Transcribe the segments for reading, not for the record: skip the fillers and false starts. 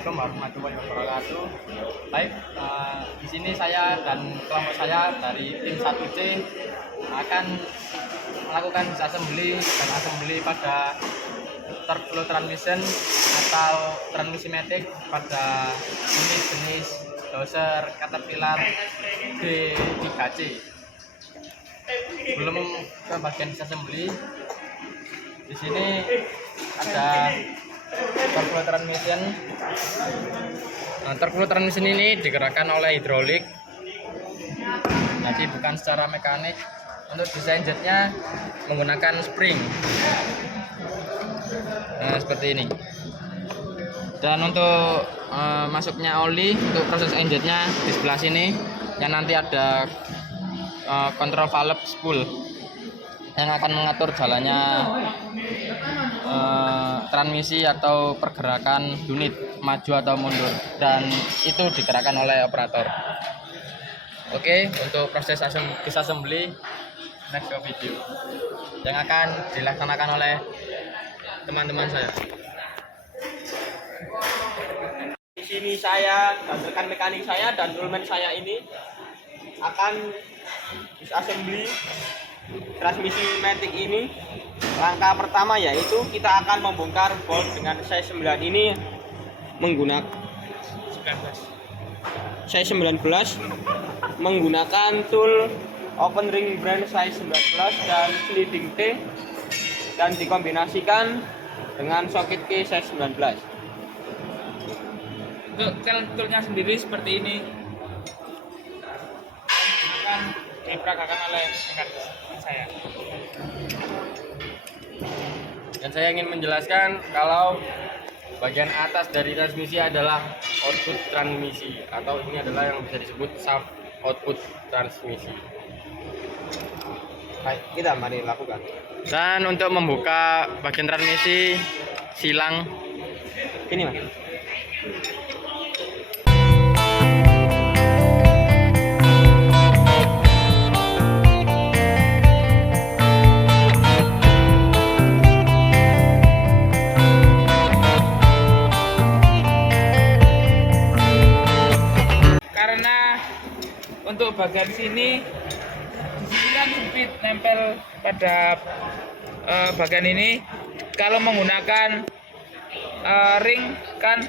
Assalamualaikum warahmatullahi wabarakatuh. Baik, di sini saya dan kelompok saya dari tim 1C akan melakukan disassembly dan assembly pada third transmission atau transmisi matic pada unit jenis dozer Caterpillar D3C. Sebelum ke bagian disassembly, di sini ada third transmission. Third transmission ini digerakkan oleh hidrolik, jadi bukan secara mekanik. Untuk desain jetnya menggunakan spring, seperti ini. Dan untuk masuknya oli untuk proses injetnya di sebelah sini, yang nanti ada kontrol valve spool yang akan mengatur jalannya transmisi atau pergerakan unit maju atau mundur, dan itu digerakkan oleh operator. Oke, untuk proses disassembly next video yang akan dilaksanakan oleh teman-teman saya. Di sini saya dan rekan mekanik saya dan rulman saya ini akan disassembly transmisi matic ini. Langkah pertama yaitu kita akan membongkar bolt dengan size 9 ini menggunakan size 19 menggunakan tool open ring brand size 19 dan sliding T, dan dikombinasikan dengan socket key size 19. Untuk toolnya sendiri seperti ini akan diperagakan oleh mekanik saya. Dan saya ingin menjelaskan kalau bagian atas dari transmisi adalah output transmisi, atau ini adalah yang bisa disebut sub output transmisi. Baik, kita mari lakukan. Dan untuk membuka bagian transmisi, silang Ini Mas. Karena untuk bagian sini kan sempit nempel pada bagian ini. Kalau menggunakan ring kan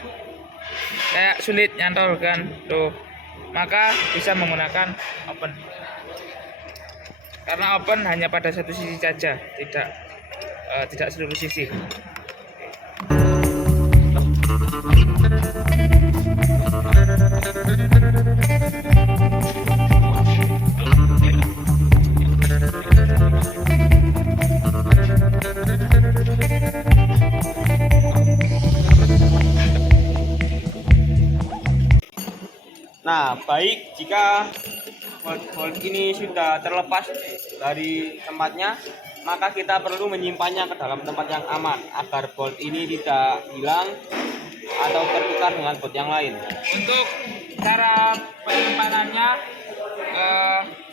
kayak sulit nyantol kan tuh, maka bisa menggunakan open, karena open hanya pada satu sisi saja, tidak seluruh sisi. Nah, baik, jika bolt ini sudah terlepas dari tempatnya, maka kita perlu menyimpannya ke dalam tempat yang aman agar bolt ini tidak hilang atau tertukar dengan bolt yang lain. Untuk cara penyimpanannya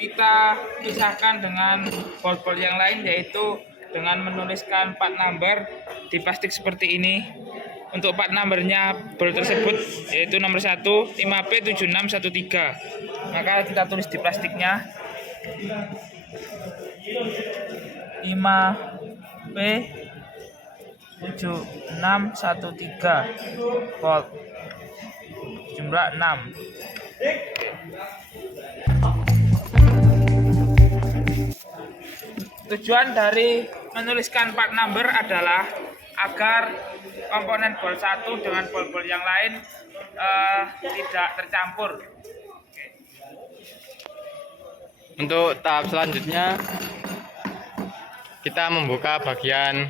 kita pisahkan dengan bolt-bolt yang lain, yaitu dengan menuliskan part number di plastik seperti ini. Untuk part numbernya bolt tersebut yaitu nomor 1 5P7613, maka kita tulis di plastiknya 5P7613 volt jumlah 6. Tujuan dari menuliskan part number adalah agar komponen bolt 1 dengan bolt-bolt yang lain tidak tercampur. Untuk tahap selanjutnya, kita membuka bagian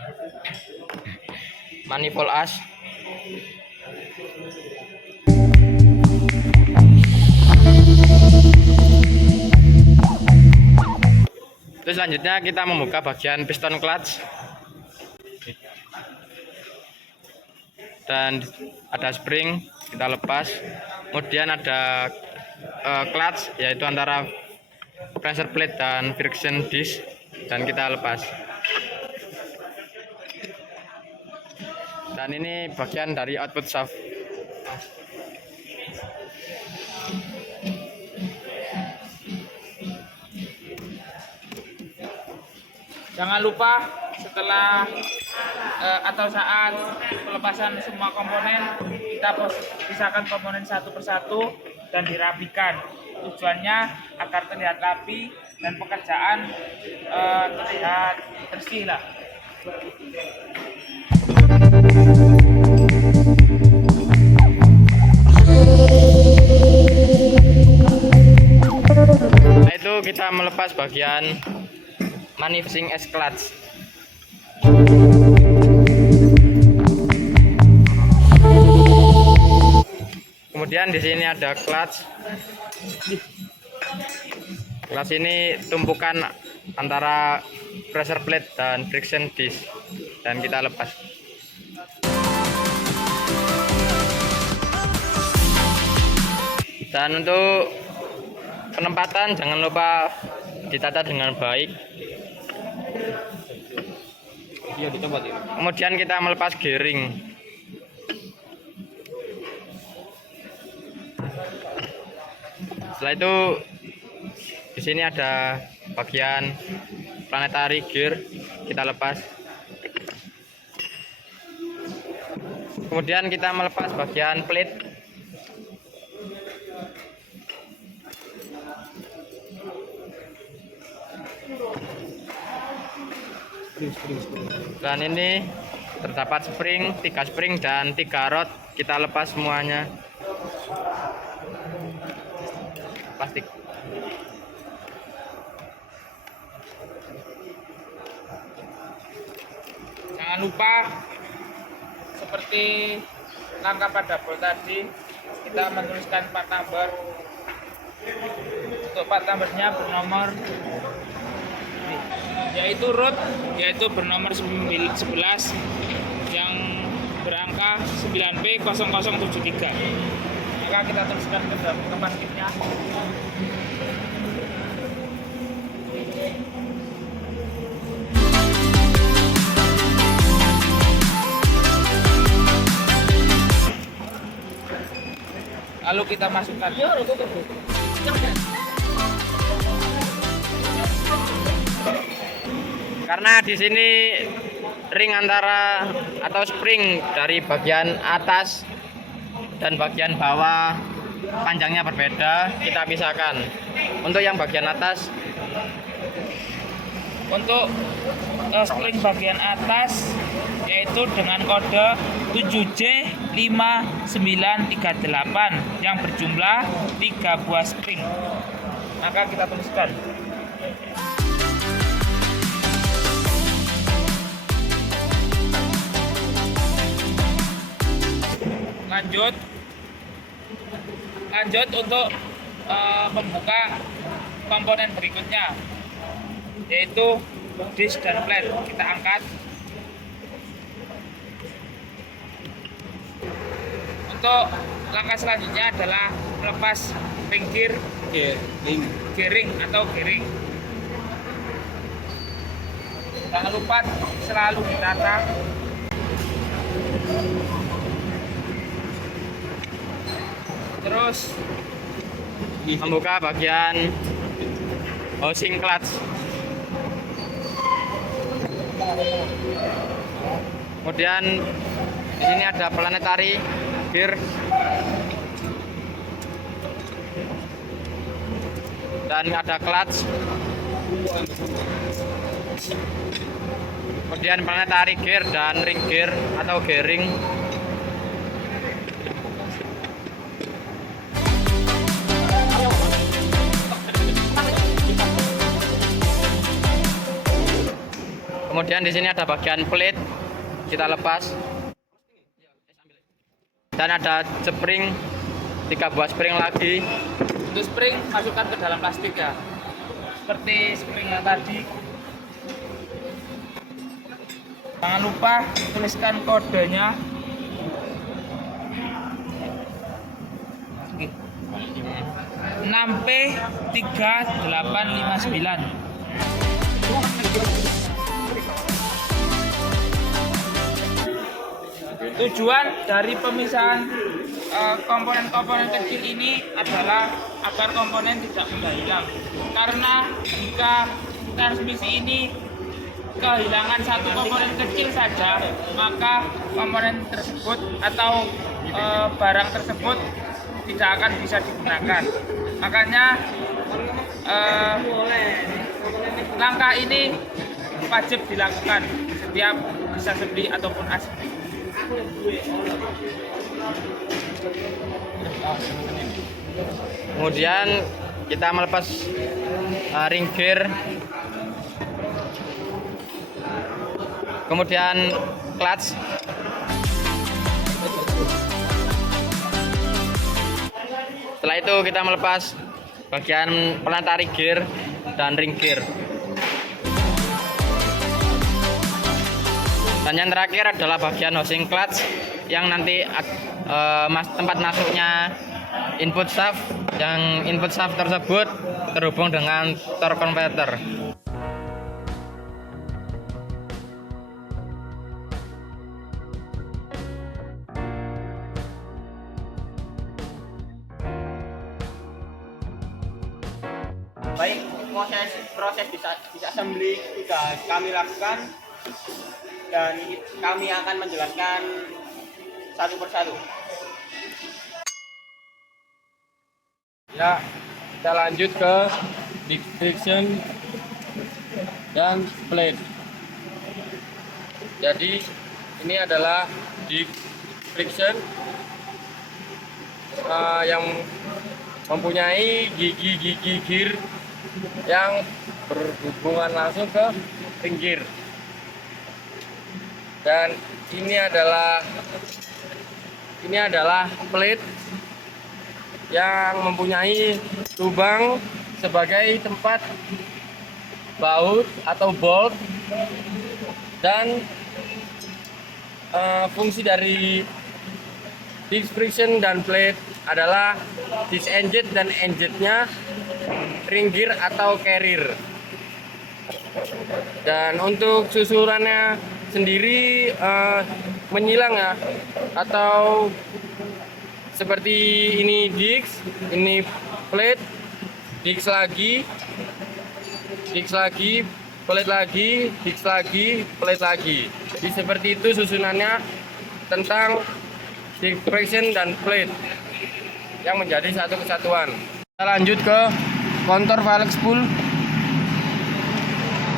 manifold as. Terus selanjutnya kita membuka bagian piston clutch, dan ada spring, kita lepas. Kemudian ada clutch, yaitu antara pressure plate dan friction disc, dan kita lepas. Dan ini bagian dari output shaft. Jangan lupa setelah atau saat pelepasan semua komponen, kita pisahkan komponen satu persatu dan dirapikan. Tujuannya agar terlihat rapi dan pekerjaan terlihat bersih lah. Setelah itu kita melepas bagian manifesting S clutch. Kemudian di sini ada clutch. Clutch ini tumpukan antara pressure plate dan friction disc, dan kita lepas. Dan untuk penempatan jangan lupa ditata dengan baik. Iya, dicoba ya. Kemudian kita melepas gearing. Setelah itu di sini ada bagian planetary gear, kita lepas. Kemudian kita melepas bagian plate. Dan ini terdapat spring, 3 spring dan 3 rod, kita lepas semuanya. Plastik. Jangan lupa seperti langkah pada bolt tadi, kita menuliskan part number. Untuk part numbernya bernomor, yaitu root, yaitu bernomor 11 yang berangka 9P0073. Maka kita tuliskan ke dalam plastiknya. Lalu kita masukkan. Karena di sini ring antara atau spring dari bagian atas dan bagian bawah panjangnya berbeda, kita pisahkan. Untuk yang bagian atas, untuk spring bagian atas yaitu dengan kode 7J5938 yang berjumlah 3 buah spring. Maka kita tuliskan. Lanjut untuk membuka komponen berikutnya, yaitu disc dan plate. Kita angkat. Untuk langkah selanjutnya adalah melepas ring gear, gearing atau gearing. Jangan lupa selalu ditata. Terus membuka bagian housing clutch. Kemudian di sini ada planetary gear dan ada clutch. Kemudian planetary gear dan ring gear atau gearing. Kemudian di sini ada bagian plate, kita lepas. Dan ada spring, 3 buah spring lagi. untuk spring masukkan ke dalam plastik ya, seperti spring yang tadi. Jangan lupa tuliskan kodenya. 6P3859. Tujuan dari pemisahan komponen-komponen kecil ini adalah agar komponen tidak mudah hilang. Karena jika transmisi ini kehilangan satu komponen kecil saja, maka komponen tersebut atau barang tersebut tidak akan bisa digunakan. Makanya langkah ini wajib dilakukan setiap disassembly ataupun assembly. Kemudian kita melepas ring gear, kemudian clutch. Setelah itu kita melepas bagian pelantari gear dan ring gear. Dan yang terakhir adalah bagian housing clutch yang nanti tempat masuknya input shaft, yang input shaft tersebut terhubung dengan torque converter. Baik, proses disassembly sudah kami lakukan dan kami akan menjelaskan satu persatu. Ya, kita lanjut ke disc friction dan plate. Jadi ini adalah disc friction yang mempunyai gigi-gigi gear yang berhubungan langsung ke ring gear. Dan ini adalah plate yang mempunyai lubang sebagai tempat baut atau bolt, dan fungsi dari disc friction dan plate adalah disc engine dan engine-nya ring gear atau carrier. Dan untuk susurannya sendiri menyilang ya, atau seperti ini disc, ini plate, disc lagi, plate lagi, disc lagi, plate lagi. Jadi seperti itu susunannya tentang disc friction dan plate yang menjadi satu kesatuan. Kita lanjut ke kontur valve spool.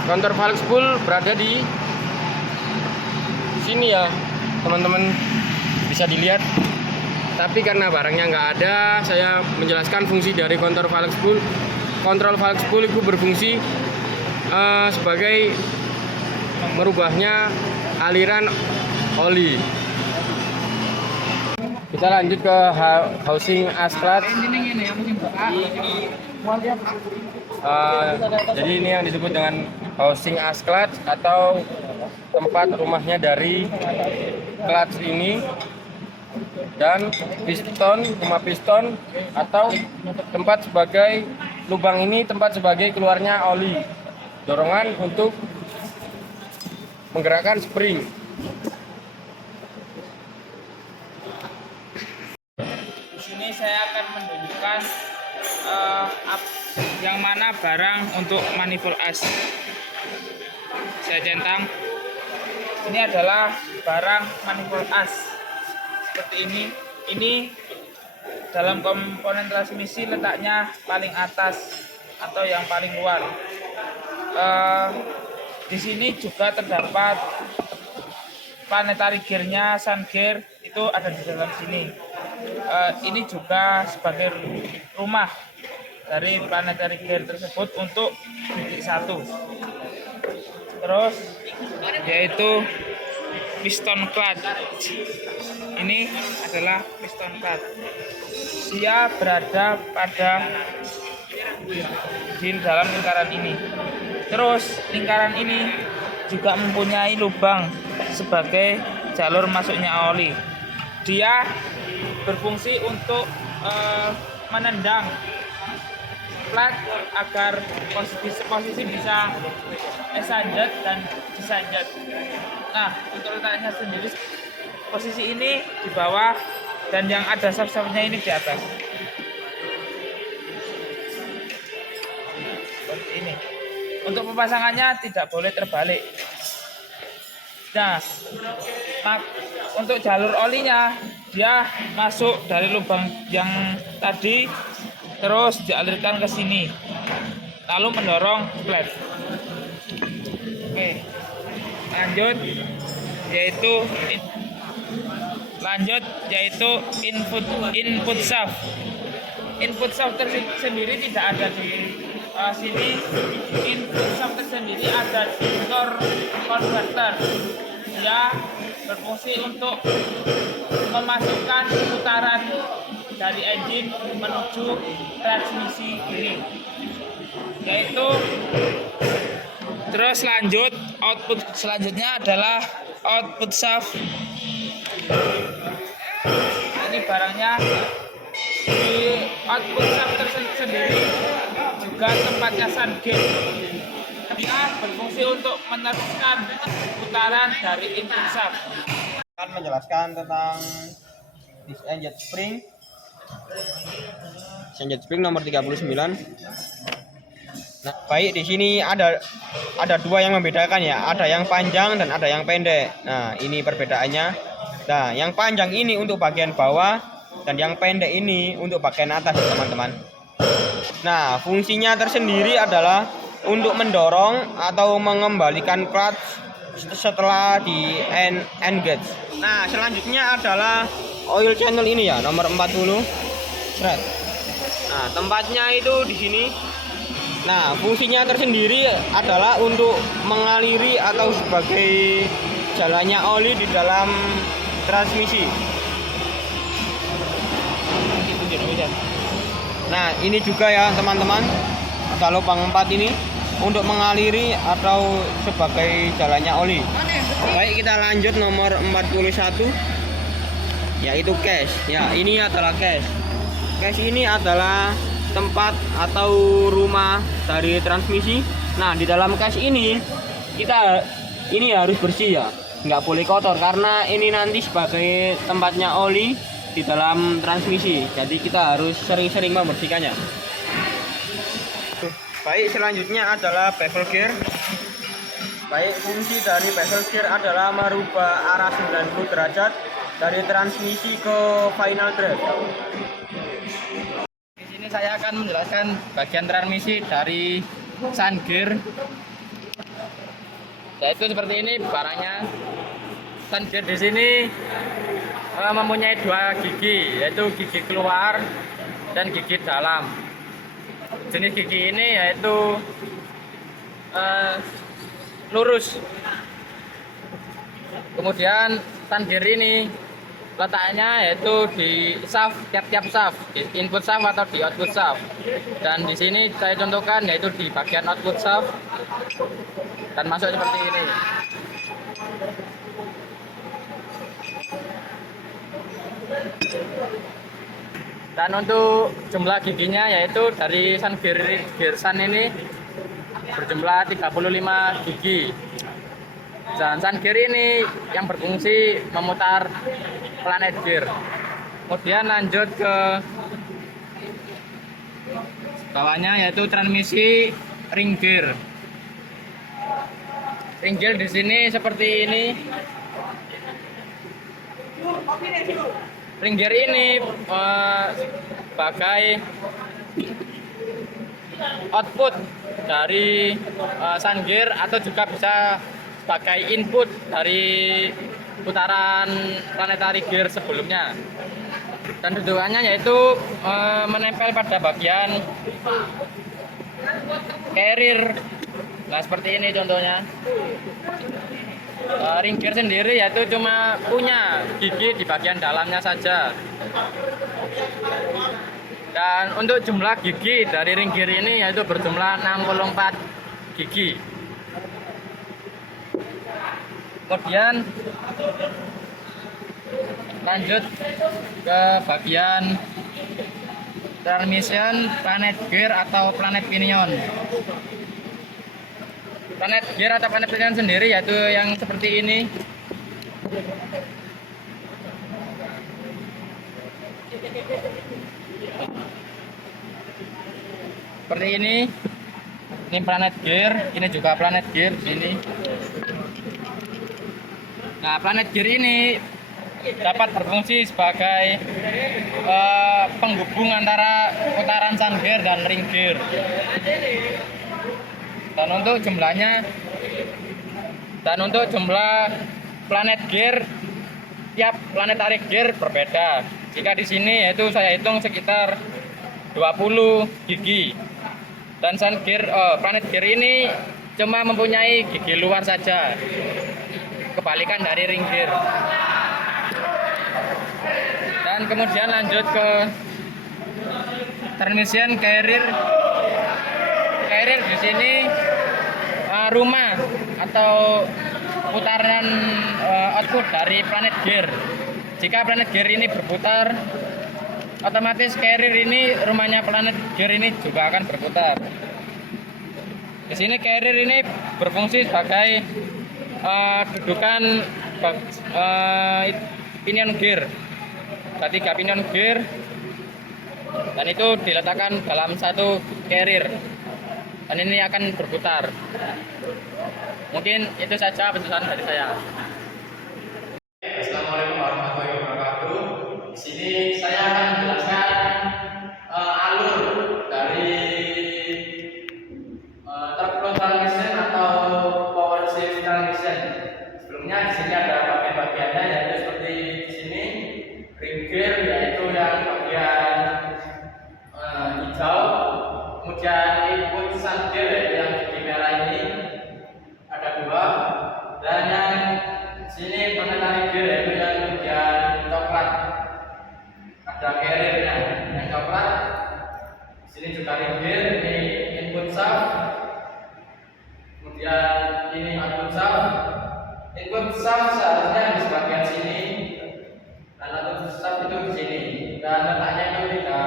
Kontur valve spool berada di sini ya, teman-teman bisa dilihat. Tapi karena barangnya nggak ada, saya menjelaskan fungsi dari kontur valve spool. Kontrol valve spool itu berfungsi sebagai merubahnya aliran oli. Kita lanjut ke housing as clutch. Jadi ini yang disebut dengan housing as clutch atau tempat rumahnya dari clutch ini, dan rumah piston atau tempat sebagai lubang ini tempat sebagai keluarnya oli dorongan untuk menggerakkan spring. Di sini saya akan menunjukkan yang mana barang untuk manifold as. Saya centang. Ini adalah barang manifold as. Seperti ini. Ini dalam komponen transmisi letaknya paling atas atau yang paling luar. Di sini juga terdapat planetary gear-nya, sun gear itu ada di dalam sini. Ini juga sebagai rumah dari planetary gear tersebut untuk titik 1. Terus yaitu piston clutch. Ini adalah piston clutch. Dia berada di dalam lingkaran ini. Terus lingkaran ini juga mempunyai lubang sebagai jalur masuknya oli. Dia berfungsi untuk menendang plat agar posisi bisa extended dan descended. Nah, untuk letaknya sendiri posisi ini di bawah dan yang ada shaft-shaftnya ini di atas. Seperti ini. Untuk pemasangannya tidak boleh terbalik. Nah, untuk jalur olinya dia masuk dari lubang yang tadi terus dialirkan ke sini, lalu mendorong flat. Oke, lanjut yaitu input shaft. Input shaft tersendiri tidak ada di sini. Input shaft tersendiri ada di torque converter. Dia berfungsi untuk memasukkan putaran dari engine menuju transmisi ini. Terus lanjut, output selanjutnya adalah output shaft. Ini barangnya. Di output shaft tersendiri juga tempatnya sun gate. Dia berfungsi untuk meneruskan putaran dari input shaft. Akan menjelaskan tentang desain jet spring. Desain jet spring nomor 39. Nah, baik, di sini ada dua yang membedakan ya, ada yang panjang dan ada yang pendek. Nah, ini perbedaannya. Nah, yang panjang ini untuk bagian bawah dan yang pendek ini untuk bagian atas, teman-teman. Nah, fungsinya tersendiri adalah untuk mendorong atau mengembalikan clutch setelah di engage. Nah, selanjutnya adalah oil channel ini ya, nomor 40 thread. Nah, tempatnya itu di sini. Nah, fungsinya tersendiri adalah untuk mengaliri atau sebagai jalannya oli di dalam transmisi. Nah, ini juga ya teman-teman, ada lubang 4 ini untuk mengaliri atau sebagai jalannya oli. Baik, kita lanjut nomor 41, yaitu cache. Ya, ini adalah cache. Cache ini adalah tempat atau rumah dari transmisi. Nah, di dalam cache ini ini harus bersih ya, nggak boleh kotor karena ini nanti sebagai tempatnya oli di dalam transmisi. Jadi kita harus sering-sering membersihkannya. Baik, selanjutnya adalah bevel gear. Baik, fungsi dari bevel gear adalah merubah arah 90 derajat dari transmisi ke final drive. Saya akan menjelaskan bagian transmisi dari sun gear, yaitu seperti ini barangnya. Sun gear di sini mempunyai 2 gigi, yaitu gigi keluar dan gigi dalam. Jenis gigi ini yaitu lurus. Kemudian sun gear ini letaknya yaitu di shaft, tiap-tiap shaft, di input shaft atau di output shaft. Dan di sini saya contohkan yaitu di bagian output shaft dan masuk seperti ini. Dan untuk jumlah giginya yaitu dari sun gear sun ini berjumlah 35 gigi. Dan sun gear ini yang berfungsi memutar planet gear. Kemudian lanjut ke bawahnya yaitu transmisi ring gear. Ring gear di sini seperti ini. Ring gear ini sebagai output dari sun gear atau juga bisa sebagai input dari putaran planetary gear sebelumnya. Dan tujuannya yaitu menempel pada bagian carrier. Nah, seperti ini contohnya. Ring gear sendiri yaitu cuma punya gigi di bagian dalamnya saja. Dan untuk jumlah gigi dari ring gear ini yaitu berjumlah 64 gigi. Kemudian lanjut ke bagian transmission planet gear atau planet pinion. Planet gear atau planet pinion sendiri yaitu yang seperti ini. Seperti ini planet gear, ini juga planet gear di sini. Nah, planet gear ini dapat berfungsi sebagai penghubung antara putaran sun gear dan ring gear. Dan untuk jumlah planet gear, tiap planetary gear berbeda. Jika di sini yaitu saya hitung sekitar 20 gigi. Dan sun gear, planet gear ini cuma mempunyai gigi luar saja, kebalikan dari ring gear. Dan kemudian lanjut ke transmission carrier. Carrier di sini rumah atau putaran output dari planet gear. Jika planet gear ini berputar, otomatis carrier ini, rumahnya planet gear ini juga akan berputar. Di sini carrier ini berfungsi sebagai dudukan pinion gear. Ada 3 pinion gear dan itu diletakkan dalam satu carrier. Dan ini akan berputar. Mungkin itu saja penjelasan dari saya. Assalamualaikum warahmatullahi wabarakatuh. Di sini saya akan menjelaskan alur dari turbulent transmission atau power shift transmission. Sebelumnya di sini ada bagian-bagiannya, yaitu seperti di sini ring gear, yaitu yang bagian hijau. Kemudian input sun gear, yaitu yang di merah ini ada 2, dan yang sini planetary gear, yaitu yang bagian coklat, ada carriernya yang coklat. Sini juga ring gear, ini input shaft, kemudian ini output shaft. Input shaft seharusnya di bagian sini dan output shaft itu di sini, dan letaknya itu tidak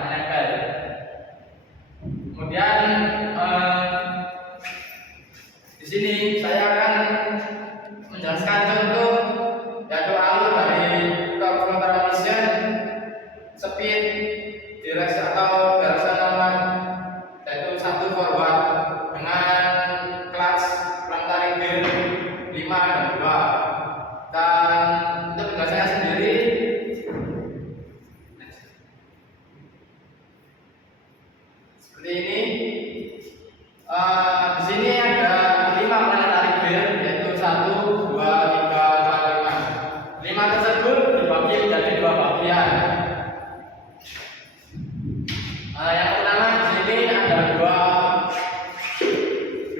menempel. Kemudian di sini saya akan menjelaskan contoh, yaitu alur dari turbulent transmission, speed, direksi atau directional, yaitu 1 forward dengan clutch planetary gear 5 dan 2. Dan untuk penjelasannya sendiri, seperti ini. Di sini ada 5 planetary gear, yaitu 1, 2, 3, 4, 5. 5 tersebut dibagi menjadi 2 bagian. Yang pertama di sini ada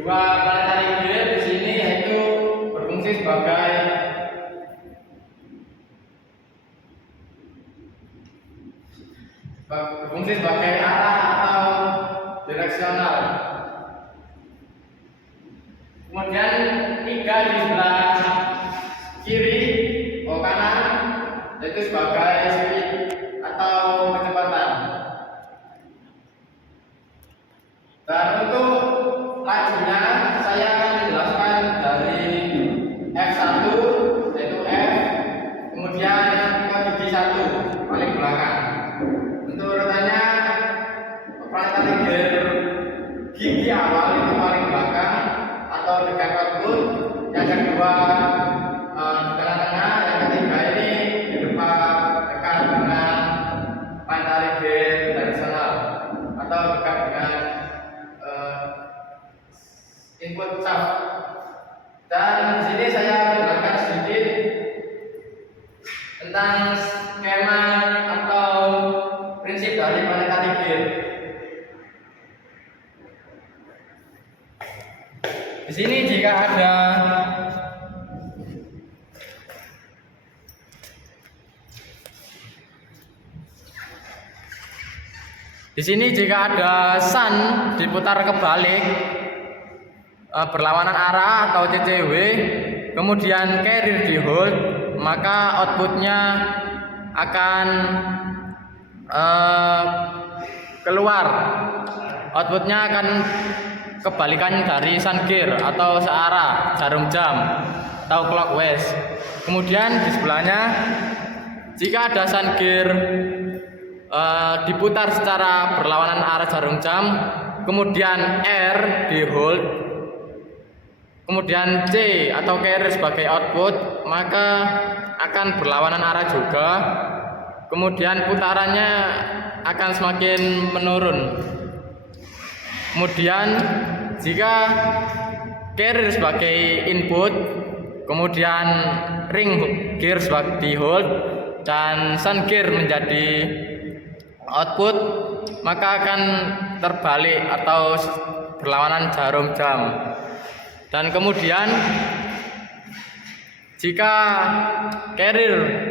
dua planetary gear di sini, yaitu berfungsi sebagai arah atau direksional. Kemudian 3 di sebelah kiri kanan, yaitu sebagai speed atau kecepatan. Dan untuk lajunya saya akan menjelaskan dari F1, yaitu F, kemudian ke gigi 1 paling belakang. Untuk urutannya, planetary gear gigi awal itu paling belakang atau dekat output, yang kedua di tengah-tengah, yang ketiga ini di depan dekat dengan planetary gear directional atau dekat dengan input shaft. Dan di sini saya menjelaskan sedikit tentang skema atau prinsip dari planetary gear. Di sini jika ada sun diputar kebalik berlawanan arah atau CCW, kemudian carrier di hold, maka outputnya akan keluar. Outputnya akan kebalikan dari sun gear atau searah jarum jam atau clockwise. Kemudian di sebelahnya jika ada sun gear diputar secara berlawanan arah jarum jam, kemudian R di hold, kemudian C atau carrier sebagai output, maka akan berlawanan arah juga. Kemudian putarannya akan semakin menurun. Kemudian jika carrier sebagai input, kemudian ring gear sebagai di hold, dan sun gear menjadi output, maka akan terbalik atau berlawanan jarum jam. Dan kemudian jika carrier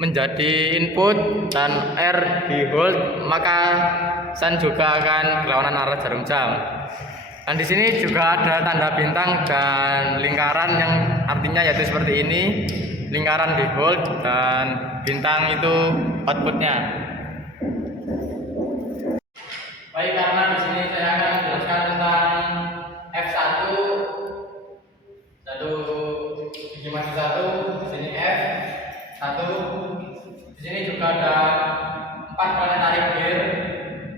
menjadi input dan R di hold, maka sun juga akan berlawanan arah jarum jam. Dan di sini juga ada tanda bintang dan lingkaran yang artinya yaitu seperti ini. Lingkaran di hold dan bintang itu outputnya. Baik, karena di sini saya akan menjelaskan tentang F1, biji maju 1, di sini F1. Di sini juga ada 4 planetary gear,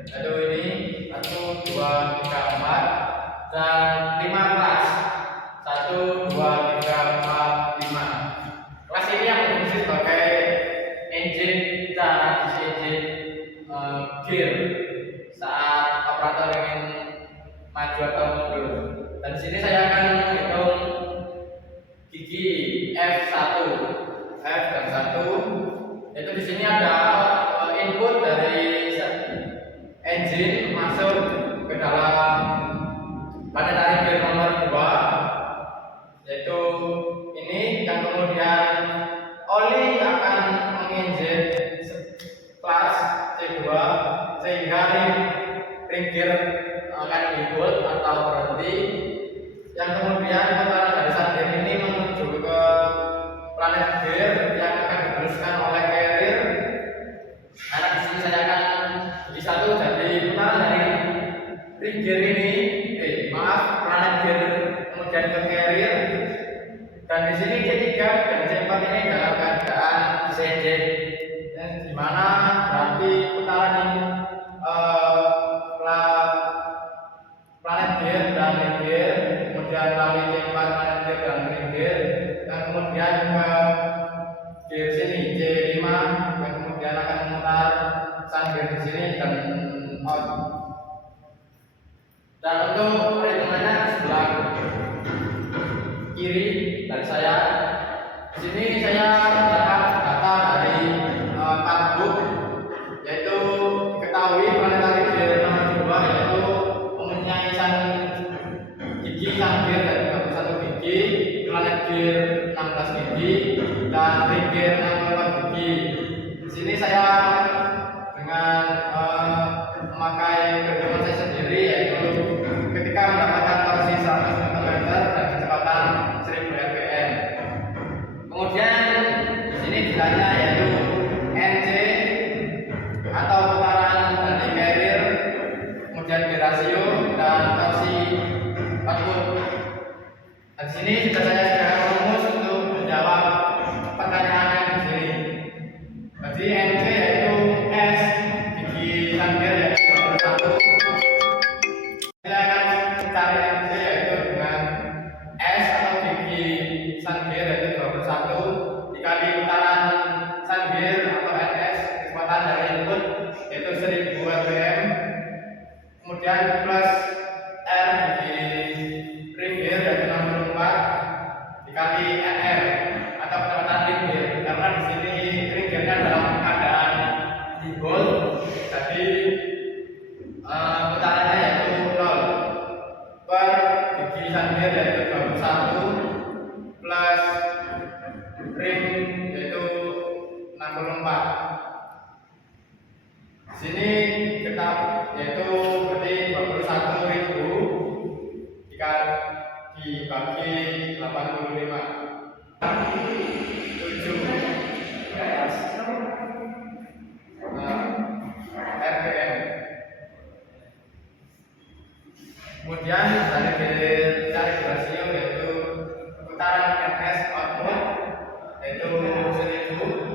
yaitu ini 1, 2, 3, 4, dan 5 kelas 1, 2, 3, 4, 5. Kelas ini yang berfungsi sebagai engine dan engine gear saat operator ingin maju atau mundur. Dan di sini saya akan menghitung gigi F1, F dan 1. Itu di sini ada input dari engine masuk ke dalam planetary gear nomor 2, yaitu ini, yang kemudian oli akan menginjek kelas C2 sehingga ring gear akan di hold atau berhenti, yang kemudian putaran dari sun gear ini menuju ke planet gear yang akan diteruskan oleh carrier. Karena di sini saya akan di 1 jadi putaran dari ring gear ini, planet gear kemudian ke carrier. Dan di sini C3 dan C4 ini dalam keadaan CJ, di mana berarti putaran ini planet gear dan ring gear, kemudian melalui C4 planet gear dan ring gear, dan kemudian ke gear sini C5 yang kemudian akan memutar sun gear di sini dan out. Dan untuk perhitungannya sebelah kiri dari saya, di sini saya dapat data dari Padbook, yaitu diketahui planetary gear nomor 2 yaitu mempunyai gigi sun gear dari 21 gigi, planet gear 16 gigi, dan ring gear 64 gigi. Di sini saya dengan memakai perhitungan saya sendiri, yaitu ketika mendapatkan torsi 100 Nm dan kecepatan 1000 rpm. Kemudian di sini ditanya yaitu NC atau putaran dari carrier, kemudian gear ratio dan torsi output. Dan di sini sudah saya sediakan rumus untuk menjawab pertanyaan yang di sini. Jadi NC yaitu S gigi sun gear yaitu 21. Saya akan mencari NC yaitu dengan S atau gigi sun gear yaitu 21 dikali putaran sun gear atau NS, kecepatan dari input yaitu 1000 rpm, kemudian plus R gigi ring gear yaitu 64 dikali NR atau kecepatan ring gear, karena di sini ring gearnya dalam keadaan di hold, jadi putarannya yaitu 0 per gigi sun gear yaitu 21 plus ring yaitu 64. Di sini kita yaitu berarti 21.000 dibagi 85 7 rpm. Kemudian dari cari rasio yaitu putaran NS output yaitu 1000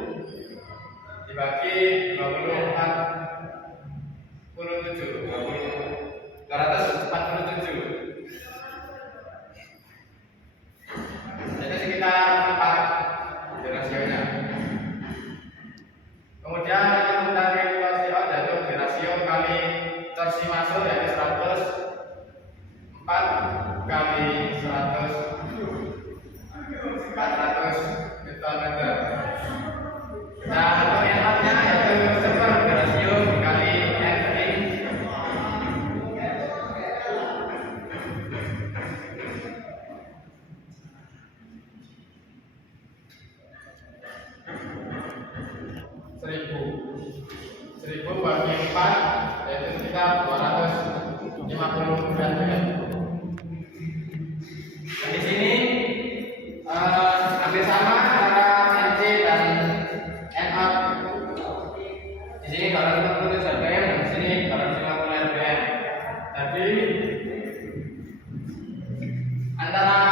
Jadi sekitar 4 rasionya. Kemudian untuk dari torsi out yaitu rasio kali torsi masuk yaitu 104 kali 400 Nm. Dan untuk NR-nya yaitu super rasio kali N-ring. Seribu bagi 4 yaitu sekitar 250 berat badan. Dan di sini hampir sama antara NC dan NR. Di sini 250 rpm dan di sini 250 rpm. Jadi antara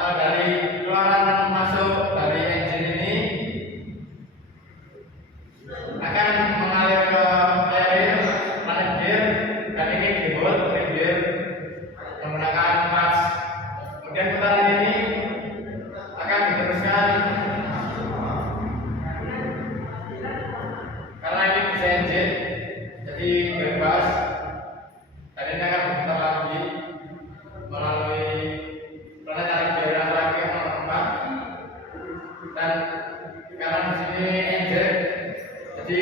dari keluaran masuk dari engine ini akan mengalir ke air planet gear dan ini dibuat oleh gear menggunakan pas. Kemudian putaran ini akan diteruskan karena ini bisa engine jadi bebas dan ini akan berputar lagi melalui planet gear yang terakhir nomor 4 dan karena di sini engine jadi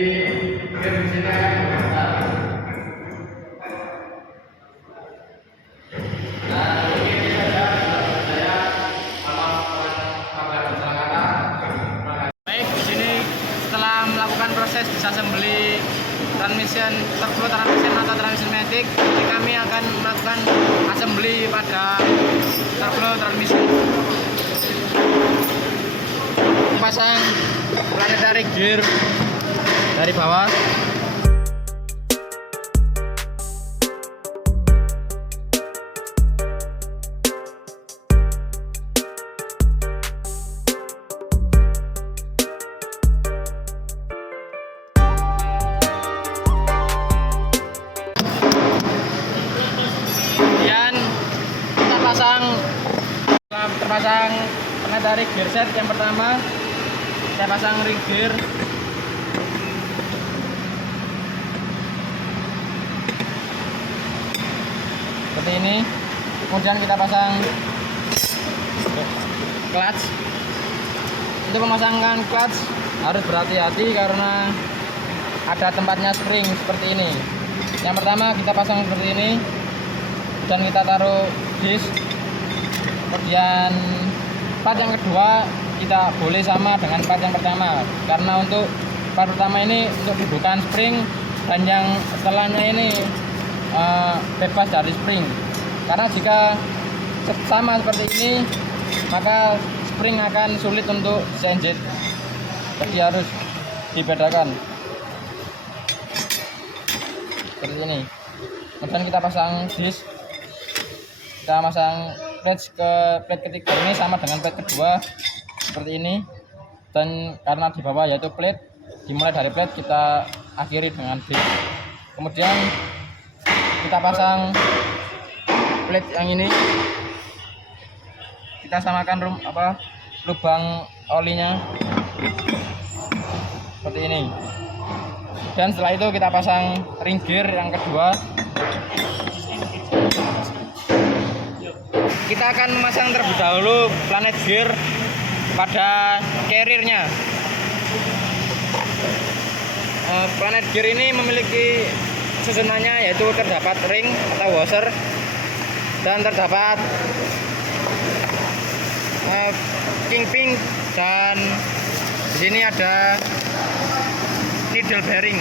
gear di sini akan berputar. Nah, ini saja saya maaf apabila salah kata. Baik, di sini setelah melakukan proses disassembly transmission turbo transmission atau transmission matic, jadi kami akan melakukan assembly pada turbo transmission. Pasang planetary gear dari bawah. Kemudian kita pasang terpasang planetary gear set yang pertama. Saya pasang ring gear. Seperti ini. Kemudian kita pasang clutch. Untuk memasangkan clutch harus berhati-hati karena ada tempatnya spring seperti ini. Yang pertama kita pasang seperti ini dan kita taruh disk. Kemudian part yang kedua kita boleh sama dengan part yang pertama karena untuk part pertama ini untuk dudukan spring dan yang setelahnya ini bebas dari spring. Karena jika sama seperti ini maka spring akan sulit untuk disenjit, jadi harus dibedakan seperti ini. Kemudian kita pasang disk, kita pasang plate ketiga ini sama dengan plate kedua seperti ini, dan karena di bawah yaitu plate, dimulai dari plate kita akhiri dengan disk. Kemudian kita pasang plate yang ini, kita samakan lubang olinya seperti ini, dan setelah itu kita pasang ring gear yang kedua. Kita akan memasang terlebih dahulu planet gear pada carrier-nya. Planet gear ini memiliki susunannya yaitu terdapat ring atau washer dan terdapat kingpin, dan di sini ada needle bearing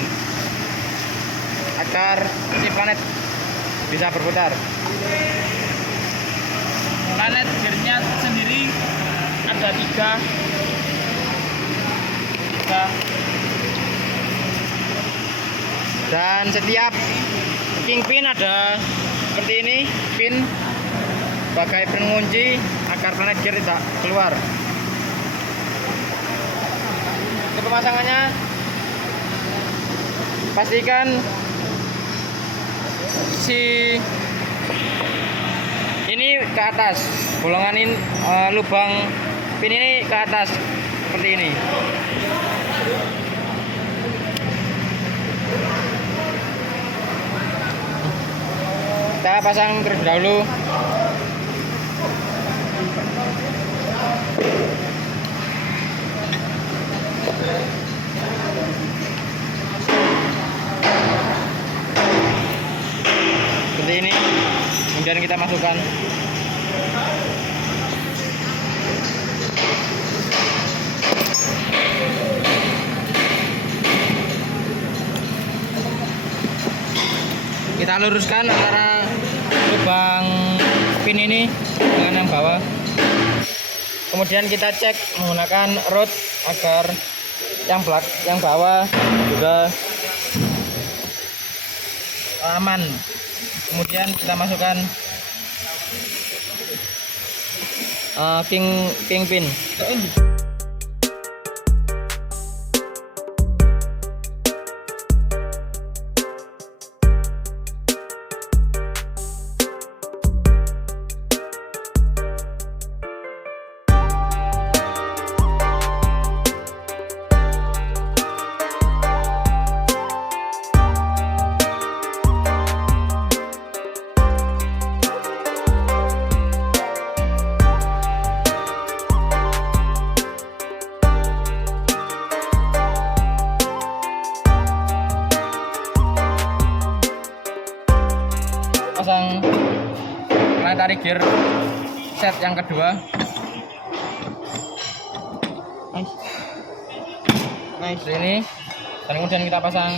agar si planet bisa berputar. Planet gearnya sendiri ada tiga. Dan setiap kingpin ada seperti ini, pin sebagai pengunci agar planet gear tidak keluar. Untuk pemasangannya pastikan si ini ke atas, bolongan ini lubang pin ini ke atas seperti ini. Kita pasang terlebih dahulu. Seperti ini. Kemudian kita masukkan. Kita luruskan antara lubang pin ini dengan yang bawah. Kemudian kita cek menggunakan rod agar yang bawah juga aman. Kemudian kita masukkan king pin. Pasang planetary gear set yang kedua. Nice ini, dan kemudian kita pasang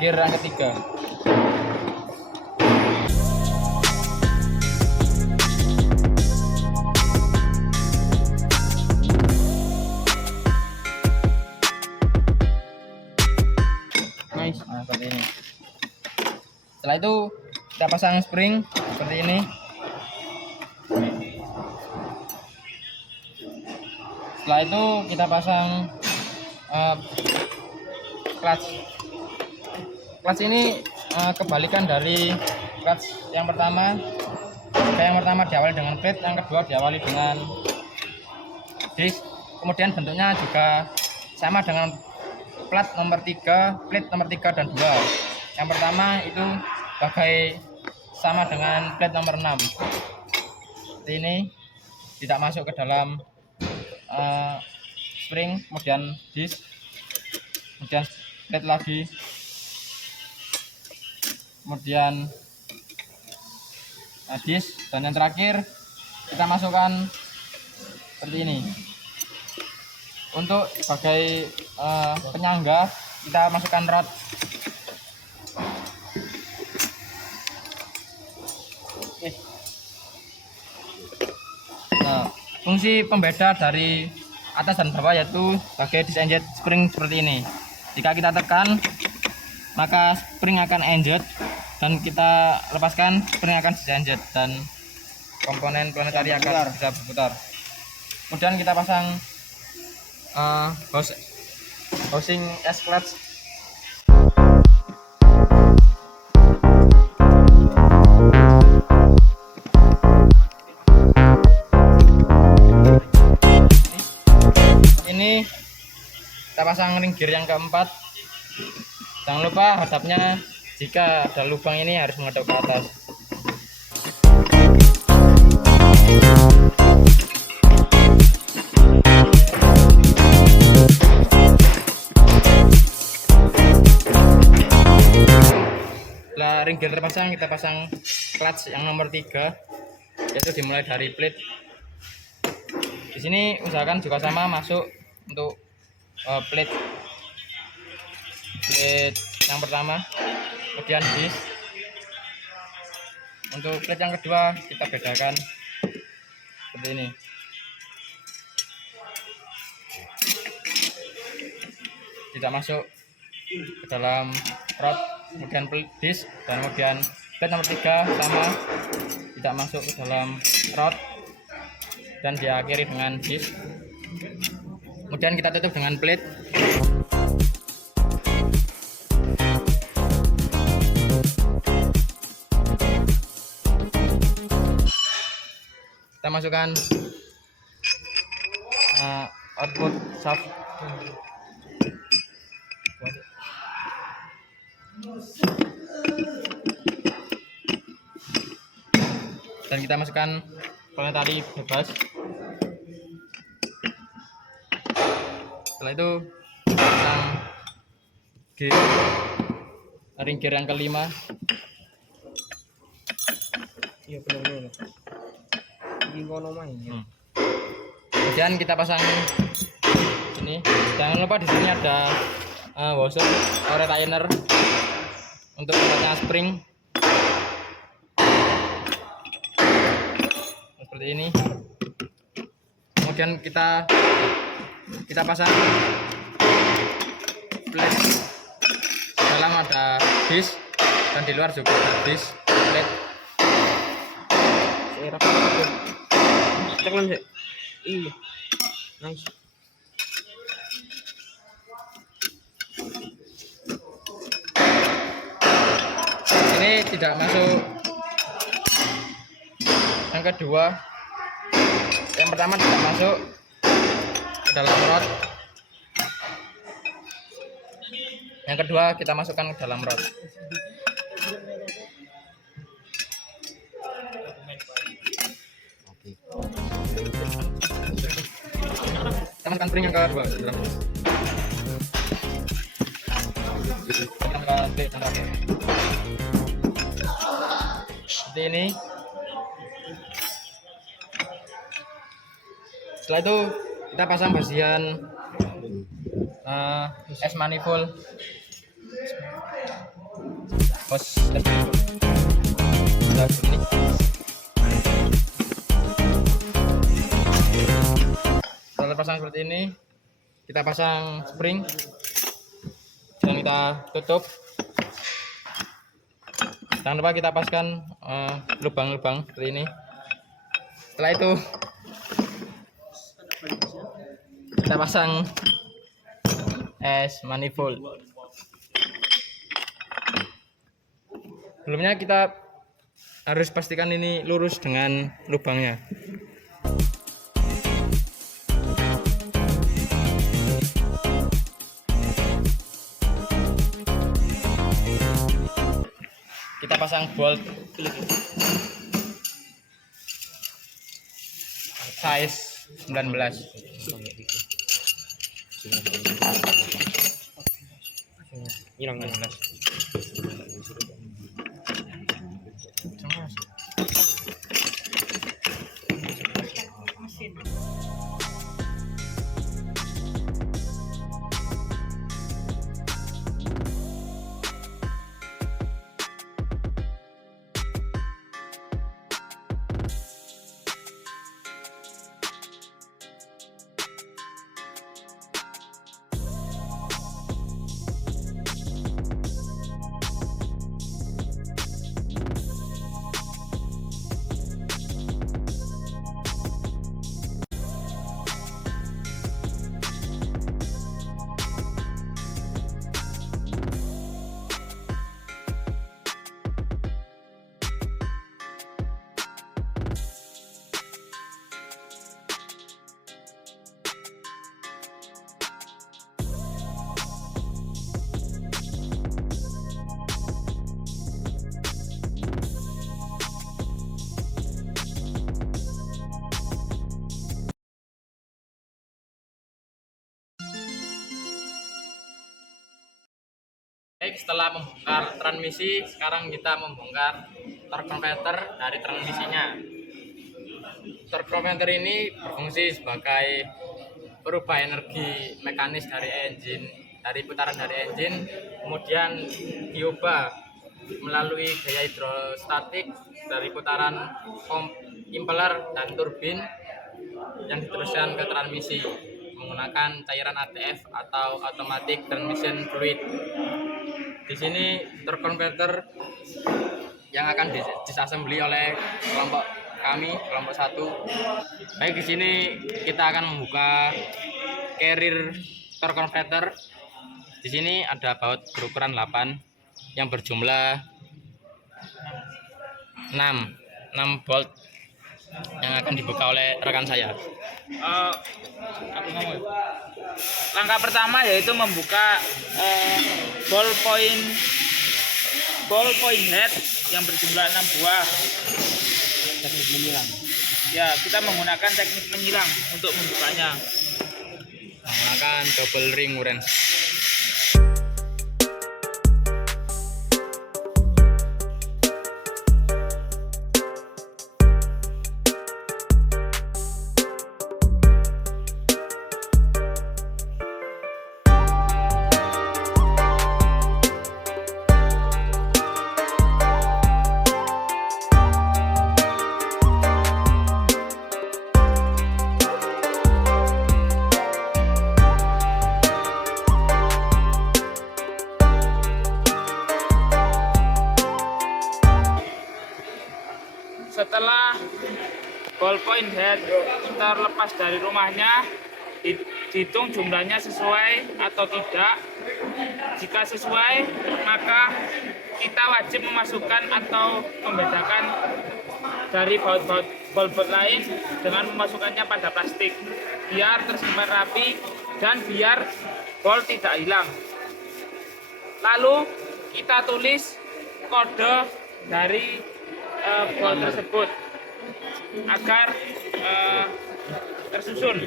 gear yang ketiga. Nice, nah, seperti ini. Setelah itu kita pasang spring seperti ini. Setelah itu kita pasang clutch. Clutch ini kebalikan dari clutch yang pertama. Yang pertama diawali dengan plate, yang kedua diawali dengan disc. Kemudian bentuknya juga sama dengan plat nomor 3, plate nomor 3 dan 2. Yang pertama itu sebagai sama dengan plate nomor 6. Seperti ini, tidak masuk ke dalam spring, kemudian disc, kemudian plate lagi, kemudian disc, dan yang terakhir kita masukkan seperti ini. Untuk sebagai penyangga kita masukkan rod. Nah, fungsi pembeda dari atas dan bawah yaitu sebagai disenjet spring seperti ini. Jika kita tekan maka spring akan enjet, dan kita lepaskan spring akan disenjet dan komponen planetary akan bisa berputar. Kemudian kita pasang housing S-clutch. Ini kita pasang ring gear yang keempat. Jangan lupa hadapnya jika ada lubang ini harus menghadap ke atas. Setelah ring gear terpasang, kita pasang clutch yang nomor 3, yaitu dimulai dari plate. Di sini usahakan juga sama masuk untuk plate yang pertama, kemudian disc. Untuk plate yang kedua kita bedakan seperti ini. Tidak masuk ke dalam rod, kemudian plate disc, dan kemudian plate nomor 3 sama tidak masuk ke dalam rod dan diakhiri dengan disc. Kemudian kita tutup dengan plate. masukkan output shaft. Dan kita masukkan planetary bebas. Setelah itu pasang gear, ring gear yang kelima. Iya benar. Ini ngono main. Kemudian kita pasang sini. Jangan lupa di sini ada washer atau retainer untuk tempatnya spring. Seperti ini. Kemudian kita pasang plate. Dalam ada disk dan di luar juga ada disk plate. Ceklan sih. Iya. Nice. Ini tidak masuk. Yang kedua, yang pertama tidak masuk ke dalam rod. Yang kedua kita masukkan ke dalam rod. Kita masukkan spring yang kedua ke dalam rod. Seperti ini. Setelah itu kita pasang bagian S manifold hose S manifold. Nah, ini. Setelah pasang seperti ini, kita pasang spring dan kita tutup. Jangan lupa kita paskan lubang-lubang seperti ini. Setelah itu kita pasang S manifold. Sebelumnya kita harus pastikan ini lurus dengan lubangnya. Kita pasang bolt size 19. Hilang 19. Baik, setelah membongkar transmisi, sekarang kita membongkar torque converter dari transmisinya. Torque converter ini berfungsi sebagai perubah energi mekanis dari engine, dari putaran dari engine, kemudian diubah melalui gaya hidrostatik dari putaran impeller dan turbin yang diteruskan ke transmisi menggunakan cairan ATF atau automatic transmission fluid. Di sini torque converter yang akan disassembly oleh kelompok kami, kelompok 1. Baik, di sini kita akan membuka carrier torque converter. Di sini ada baut berukuran 8 yang berjumlah 6 bolt. yang akan dibuka oleh rekan saya. Aku ngomong. Langkah pertama yaitu membuka ballpoint head yang berjumlah 6 buah. Teknik menyilang. Ya, kita menggunakan teknik menyilang untuk membukanya. Menggunakan double ring wrench. Setelah ballpoint head terlepas dari rumahnya, dihitung jumlahnya sesuai atau tidak. Jika sesuai, maka kita wajib memasukkan atau membedakan dari baut-baut ball lain dengan memasukkannya pada plastik, biar tersimpan rapi dan biar ball tidak hilang. Lalu kita tulis kode dari ball tersebut agar tersusun.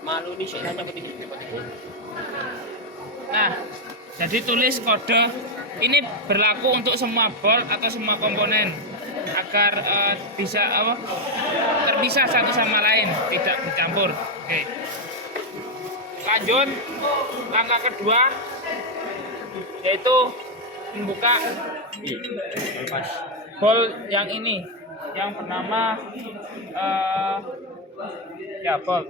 Malu nih saya nanya Nah, jadi tulis kode ini berlaku untuk semua ball atau semua komponen agar bisa terpisah satu sama lain, tidak bercampur. Oke. Lanjut, langkah kedua yaitu membuka ball yang ini, yang bernama ball.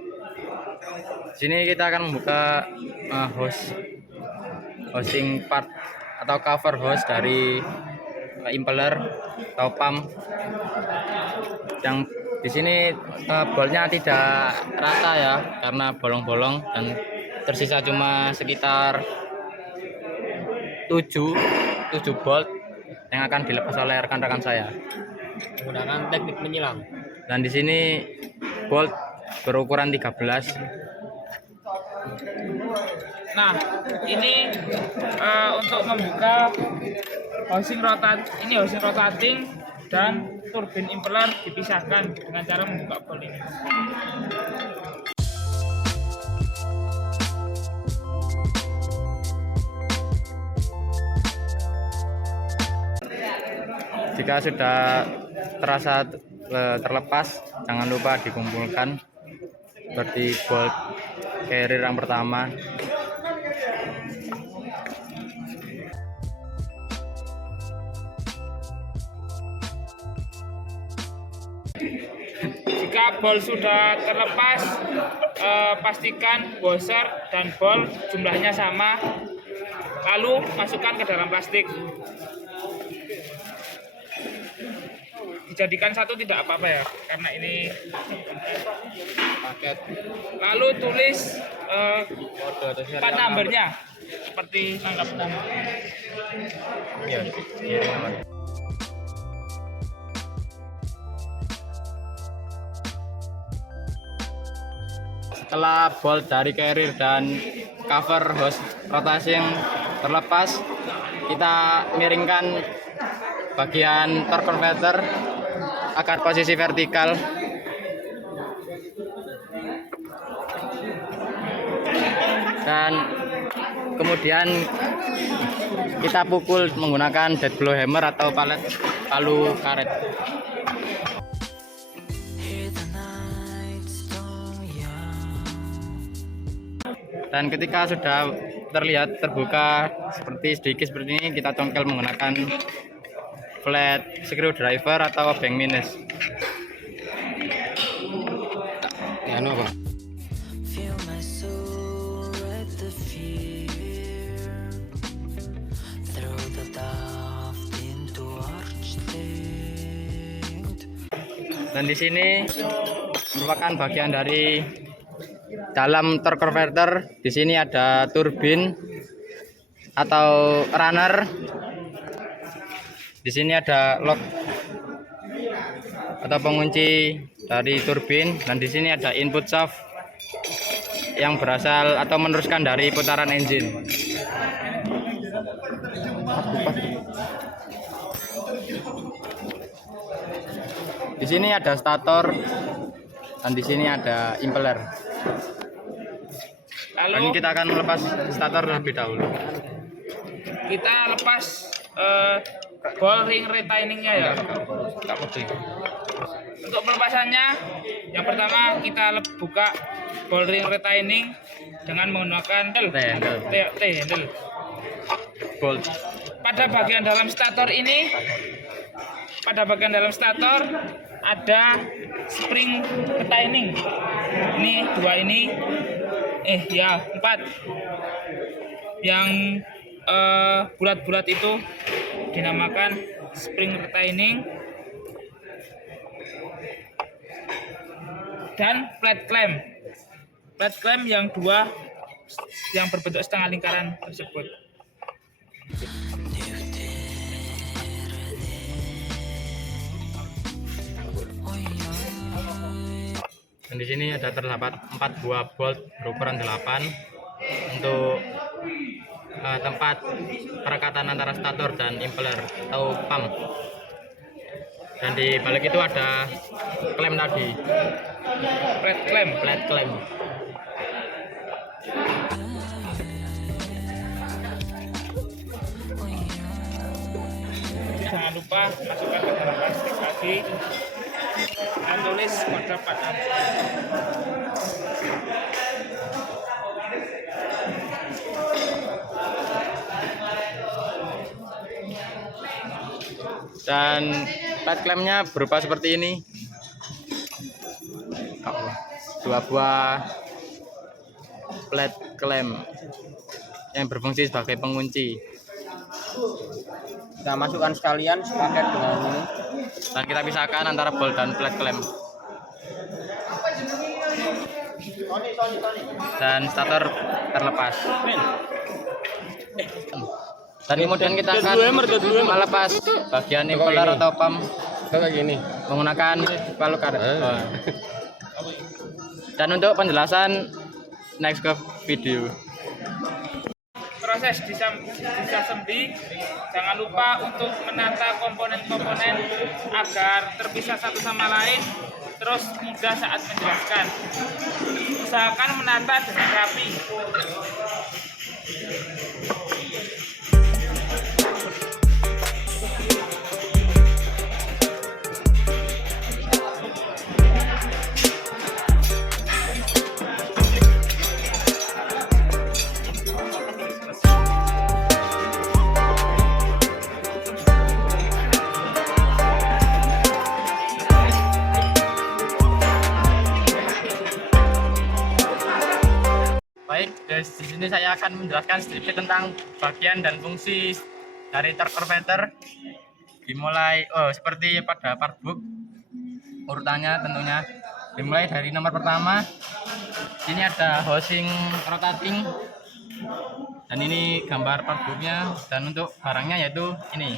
Di sini kita akan membuka housing part atau cover hose dari impeller atau pump. Yang di sini bolnya tidak rata ya, karena bolong-bolong dan tersisa cuma sekitar 7 bolt yang akan dilepas oleh rekan-rekan saya. menggunakan teknik menyilang. Dan di sini bolt berukuran 13. Nah, ini untuk membuka housing rotating dan turbin impeller dipisahkan dengan cara membuka bol ini. Jika sudah terasa terlepas, jangan lupa dikumpulkan seperti bolt carrier yang pertama. Jika bol sudah terlepas, pastikan washer dan bol jumlahnya sama, lalu masukkan ke dalam plastik. Dijadikan satu tidak apa-apa ya, karena ini Paket lalu tulis kode atau serial part numbernya seperti angka pertama. Ya, setelah bolt dari carrier dan cover hose rotasi yang terlepas, kita miringkan bagian torque converter agar posisi vertikal. Dan kemudian kita pukul menggunakan dead blow hammer atau palu karet. Dan ketika sudah terlihat terbuka sedikit seperti ini, kita congkel menggunakan flat screwdriver atau bank minus. Anu apa? Dan di sini merupakan bagian dari dalam torque converter. Di sini ada turbin atau runner. Di sini ada lock atau pengunci dari turbin, dan di sini ada input shaft yang berasal atau meneruskan dari putaran engine. Di sini ada stator dan di sini ada impeller. Lalu Ini kita akan melepas stator terlebih dahulu. kita lepas ball ring retainingnya ya. Untuk pelepasannya, yang pertama kita buka ball ring retaining dengan menggunakan T-handle. Bolt. Pada bagian dalam stator ada spring retaining. Ini 2 ini, 4. Yang bulat-bulat itu dinamakan spring retaining, dan flat clamp yang 2 yang berbentuk setengah lingkaran tersebut. Dan di sini ada terdapat 4 buah bolt berukuran 8 untuk tempat perekatan antara stator dan impeller atau pump. Dan di balik itu ada klem tadi, flat clamp. Jangan lupa masukkan ke dalam plastik lagi dan tulis kode 46. Dan flat clampnya berupa seperti ini, 2 buah flat clamp yang berfungsi sebagai pengunci. Kita masukkan sekalian sepaket dengan ini. Dan kita pisahkan antara bolt dan flat clamp. Dan stator terlepas. Dan kemudian kita akan melepas bagian impeller atau pump Kayak gini. menggunakan palu karet. Dan untuk penjelasan next ke video. Proses disassembly, jangan lupa untuk menata komponen-komponen agar terpisah satu sama lain, terus mudah saat menjelaskan. Usahakan menata dengan rapi. Baik, di sini saya akan menjelaskan sedikit tentang bagian dan fungsi dari torque converter. Dimulai seperti pada partbook urutannya tentunya. Dimulai dari nomor pertama. Ini ada housing rotating. Dan ini gambar partbooknya, dan untuk barangnya yaitu ini.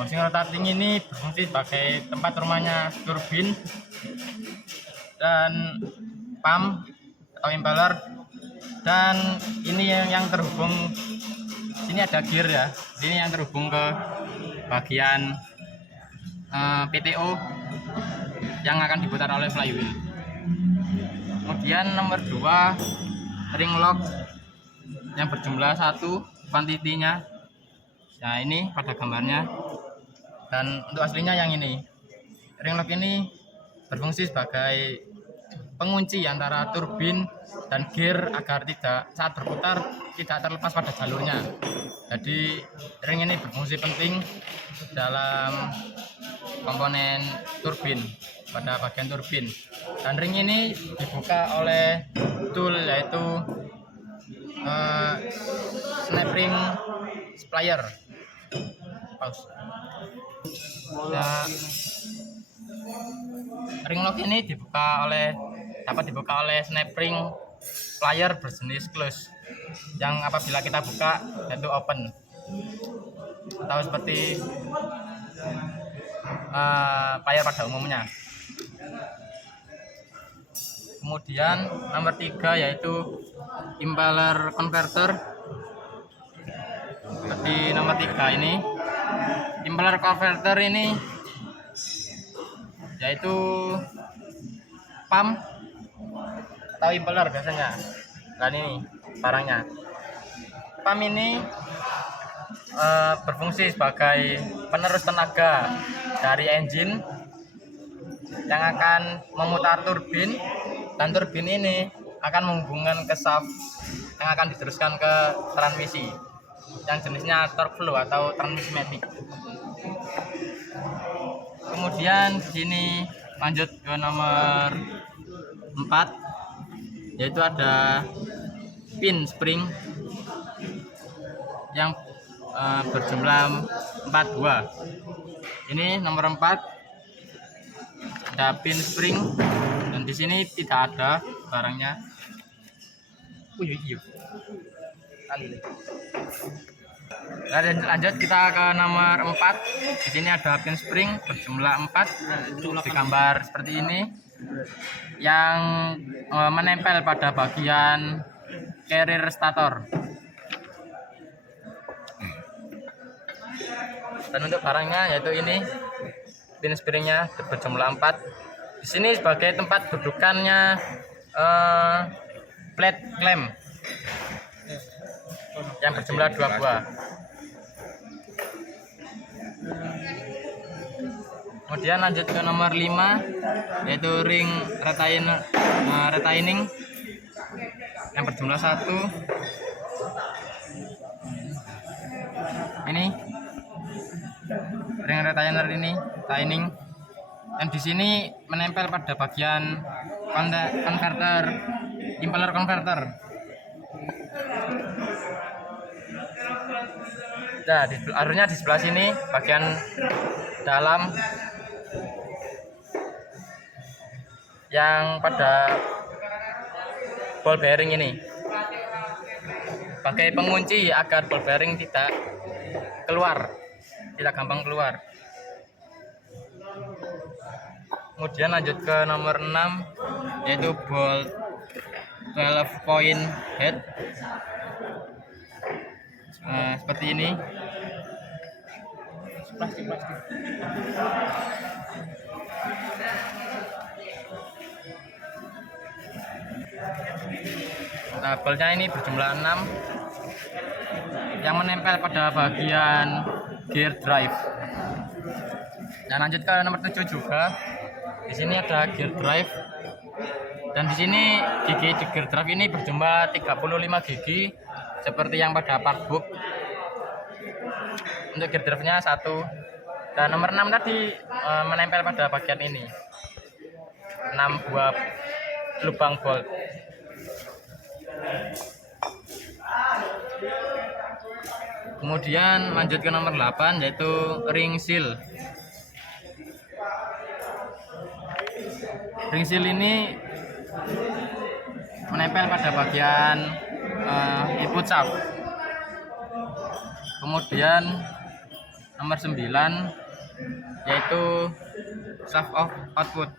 Housing rotating ini berfungsi sebagai tempat rumahnya turbin dan pump atau impeller, dan ini yang terhubung. Sini ada gear ya, sini yang terhubung ke bagian PTO yang akan diputar oleh flywheel. Kemudian nomor 2 ring lock yang berjumlah 1 kuantitinya. Nah, ini pada gambarnya. Dan untuk aslinya yang ini. Ring lock ini berfungsi sebagai pengunci antara turbin dan gear agar saat berputar tidak terlepas pada jalurnya. Jadi ring ini berfungsi penting dalam komponen turbin, pada bagian turbin. Dan ring ini dibuka oleh tool yaitu snap ring splier. Nah, ring lock ini dapat dibuka oleh snap ring plier berjenis close. yang apabila kita buka itu open, atau seperti fire pada umumnya. Kemudian nomor 3 yaitu impeller converter. Seperti nomor 3 ini, impeller converter ini yaitu pump atau impeller biasanya. Dan ini barangnya. Pump ini berfungsi sebagai penerus tenaga dari engine yang akan memutar turbin, dan turbin ini akan menghubungkan ke shaft yang akan diteruskan ke transmisi yang jenisnya torque flow atau transmisi matic. Kemudian di sini lanjut ke nomor 4, yaitu ada pin spring yang berjumlah 4 buah. Ini nomor 4 ada pin spring, dan di sini tidak ada barangnya. Lanjut kita ke nomor 4. Di sini ada pin spring berjumlah 4 digambar seperti ini, yang menempel pada bagian carrier stator. Dan untuk barangnya yaitu ini pin springnya berjumlah 4. Di sini sebagai tempat dudukannya plate clamp yang berjumlah 2 buah. Kemudian lanjut ke nomor 5, yaitu ring retaining yang berjumlah 1. Ini ring retainer ini retaining, dan di sini menempel pada bagian converter, impeller converter. Nah, harusnya di sebelah sini bagian dalam yang pada ball bearing ini sebagai pengunci agar ball bearing tidak gampang keluar. Kemudian lanjut ke nomor 6, yaitu ball 12 point head. Seperti ini. Plastik. Nah, bolnya ini berjumlah 6 yang menempel pada bagian gear drive. Nah, lanjut ke nomor 7 juga. Di sini ada gear drive, dan di sini gigi di gear drive ini berjumlah 35 gigi seperti yang pada partbook. Untuk gear drive-nya 1. Dan nomor 6 tadi menempel pada bagian ini 6 buah lubang bolt. Kemudian lanjut ke nomor 8, yaitu ring seal. Ring seal ini menempel pada bagian input shaft. Kemudian nomor 9, yaitu shaft of output.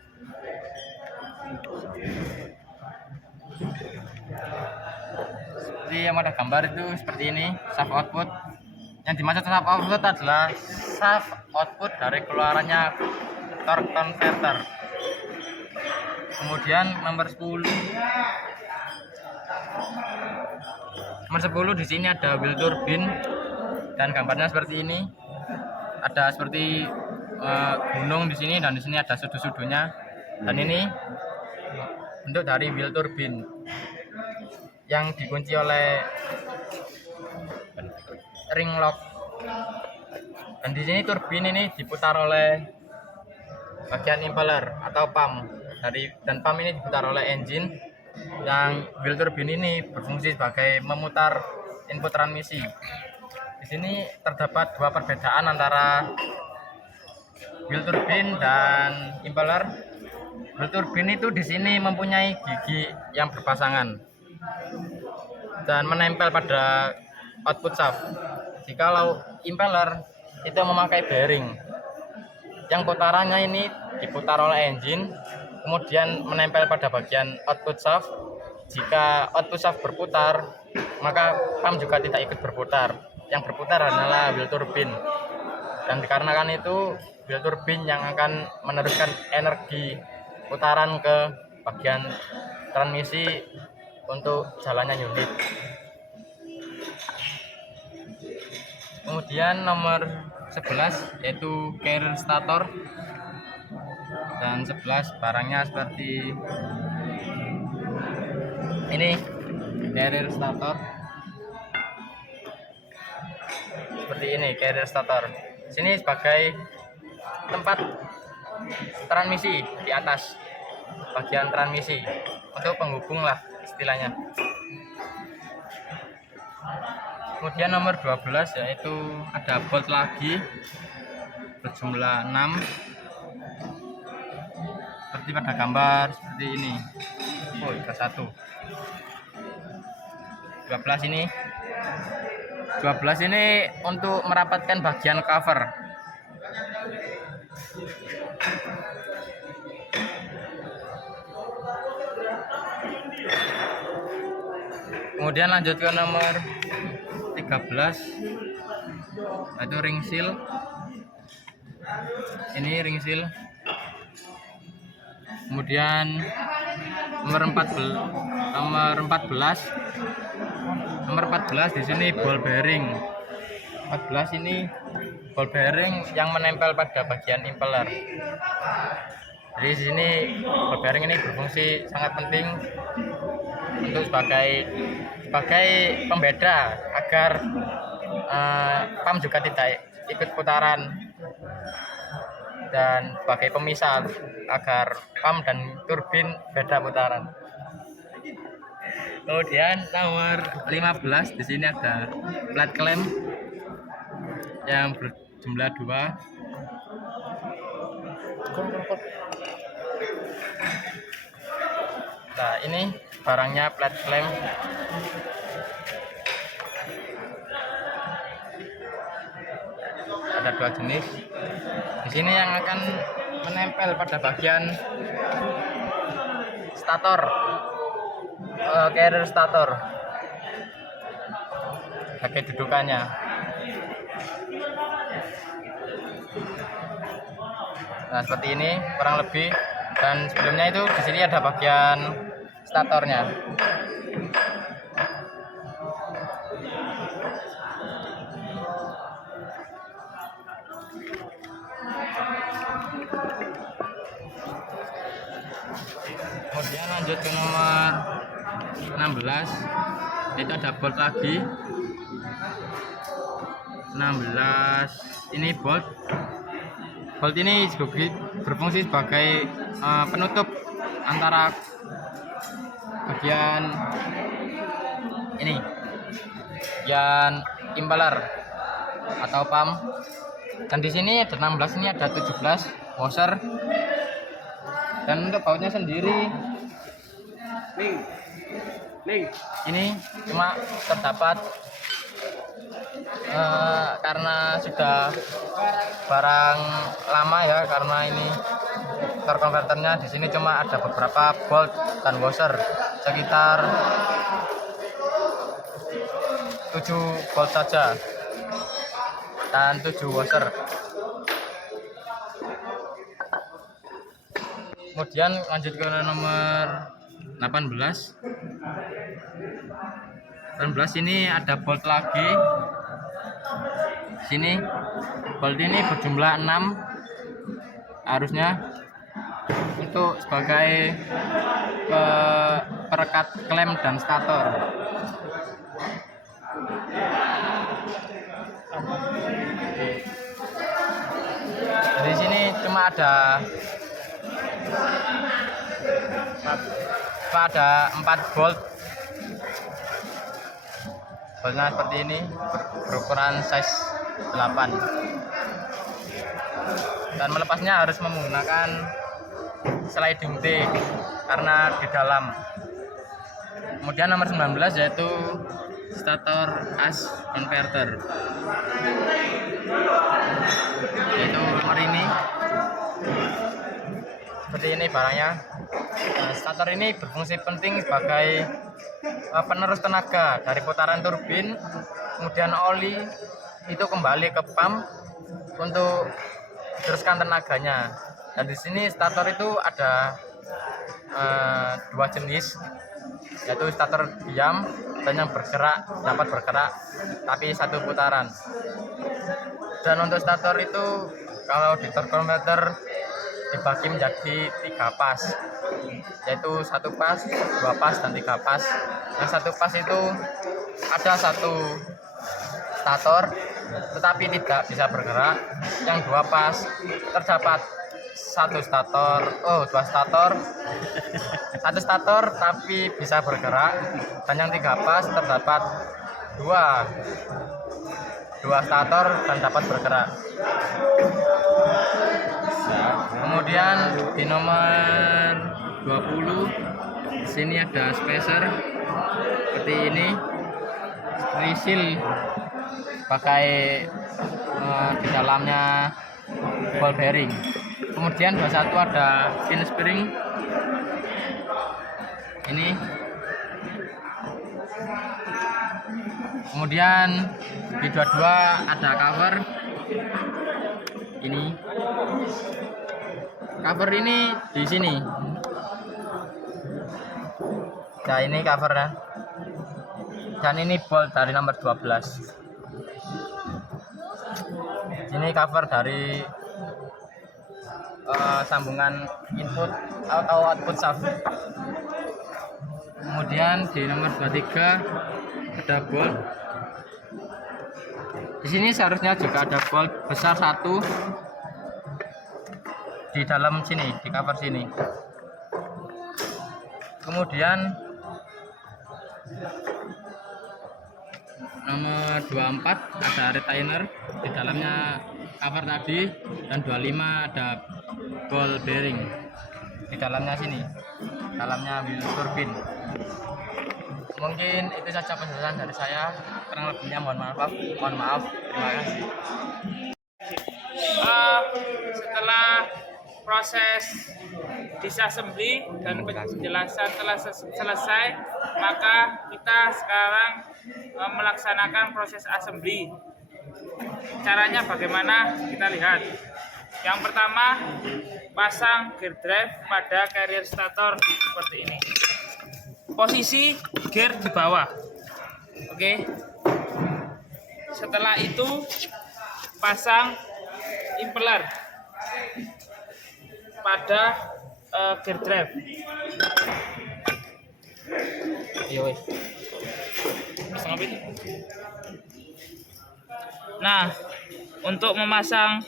Seperti yang ada gambar itu seperti ini, shaft output. Yang dimaksud shaft output adalah shaft output dari keluarannya torque converter. Kemudian nomor 10 di sini ada wheel turbine, dan gambarnya seperti ini. Ada seperti gunung di sini, dan di sini ada sudut-sudutnya. Dan ini bentuk dari wheel turbine yang dikunci oleh ring lock. Dan di sini turbin ini diputar oleh bagian impeller atau pump dan pump ini diputar oleh engine. Yang wheel turbine ini berfungsi sebagai memutar input transmisi. Di sini terdapat 2 perbedaan antara wheel turbine dan impeller. Wheel turbine itu di sini mempunyai gigi yang berpasangan. dan menempel pada output shaft. Jikalau impeller itu memakai bearing yang putarannya ini diputar oleh engine, kemudian menempel pada bagian output shaft. Jika output shaft berputar, maka pump juga tidak ikut berputar. Yang berputar adalah wheel turbine. Dan dikarenakan itu, wheel turbine yang akan meneruskan energi putaran ke bagian transmisi untuk jalannya unit. Kemudian nomor 11 yaitu carrier stator, dan 11 barangnya seperti ini, carrier stator seperti ini. Carrier stator sini sebagai tempat transmisi di atas, bagian transmisi untuk penghubung lah istilahnya. Kemudian nomor 12 yaitu ada bolt lagi berjumlah 6 seperti pada gambar seperti ini. Oh, ada 1. 12 ini. 12 ini untuk merapatkan bagian cover. Kemudian lanjut ke nomor 13 yaitu ring seal. Ini ring seal. Kemudian nomor 14 di sini ball bearing. 14 ini ball bearing yang menempel pada bagian impeller. Jadi di sini ball bearing ini berfungsi sangat penting untuk sebagai pembeda agar pump juga tidak ikut putaran, dan sebagai pemisah agar pump dan turbin beda putaran. Kemudian nomor 15 di sini ada flat clamp yang berjumlah 2. Nah, ini barangnya flat clamp. Ada 2 jenis. Di sini yang akan menempel pada bagian stator, carrier stator, pakai dudukannya. Nah, seperti ini kurang lebih. Dan sebelumnya itu di sini ada bagian statornya. Kemudian lanjut ke nomor 16, itu ada bolt lagi. 16 ini bolt ini berfungsi sebagai penutup antara bagian ini, bagian impeller atau pump. Dan di sini ada 16, ini ada 17 washer. Dan untuk bautnya sendiri ini cuma terdapat karena sudah barang lama ya, karena ini motor konverternya di sini cuma ada beberapa bolt dan washer, sekitar 7 bolt saja dan 7 washer. Kemudian lanjut ke nomor 18. 18 ini ada bolt lagi. Sini bolt ini berjumlah 6 harusnya, untuk sebagai perekat klem dan stator. Dari sini cuma ada 4 bolt. Boltnya seperti ini, berukuran size 8. Dan melepasnya harus menggunakan sliding T karena di dalam. Kemudian nomor 19 yaitu stator as converter, yaitu nomor ini. Seperti ini barangnya. Stator ini berfungsi penting sebagai penerus tenaga dari putaran turbin, kemudian oli itu kembali ke pump untuk teruskan tenaganya. Dan di sini stator itu ada dua jenis, yaitu stator diam dan yang bergerak, dapat bergerak tapi satu putaran. Dan untuk stator itu kalau di torque converter dibagi menjadi 3 pas, yaitu 1 pas, 2 pas, dan 3 pas. Yang 1 pas itu ada 1 stator tetapi tidak bisa bergerak. Yang 2 pas terdapat 2 stator, 1 stator tapi bisa bergerak. Dan yang 3 pas terdapat 2 stator dan dapat bergerak. Kemudian di nomor 20 di sini ada spacer seperti ini, reseal pakai di dalamnya ball bearing. Kemudian 21 ada pin spring ini. Kemudian di 22 ada cover ini. Cover ini di sini. Nah, ini covernya. Dan ini bolt dari nomor 12. Ini cover dari sambungan input atau output shaft. Kemudian di nomor 23 ada bolt. Di sini seharusnya juga ada bolt besar 1 di dalam sini, di cover sini. Kemudian nomor 24 ada retainer di dalamnya cover tadi, dan 25 ada ball bearing di dalamnya sini, dalamnya wheel turbin. Mungkin itu saja penjelasan dari saya, kurang lebihnya mohon maaf. Terima kasih. Setelah proses disassembly dan penjelasan telah selesai, maka kita sekarang melaksanakan proses assembly. Caranya bagaimana? Kita lihat. Yang pertama, pasang gear drive pada carrier stator seperti ini. Posisi gear di bawah. Oke. Setelah itu pasang impeller pada gear drive. Nah, untuk memasang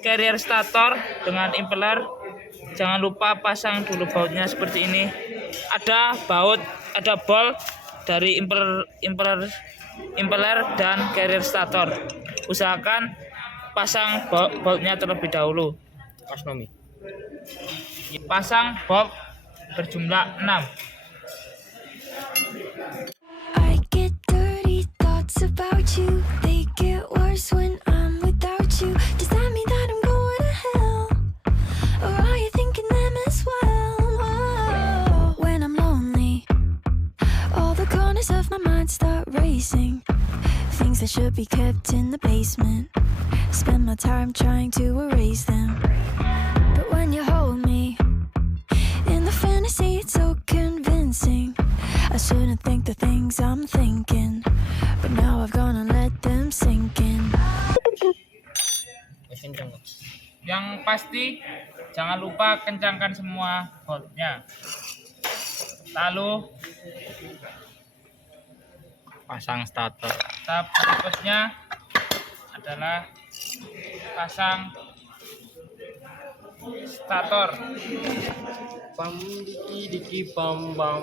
carrier stator dengan impeller, jangan lupa pasang dulu bautnya seperti ini. Ada baut, ada bol dari impeller dan carrier stator. Usahakan pasang boltnya terlebih dahulu. Pasang bolt berjumlah 6. I get dirty thoughts about you. They get worse when I'm without you. Does that mean that I'm going to hell? Or are you thinking them as well? Oh, when I'm lonely, all the corners of my mind start racing. Things that should be kept in the basement. Spend my time trying to erase them. But when you hold me in the fantasy, it's so convincing. I shouldn't think the things I'm thinking, but now I've gone and let them sink in. Yang pasti jangan lupa kencangkan semua boltnya. Lalu Pasang stator. tahap berikutnya adalah pasang stator. Pam diki pam bam.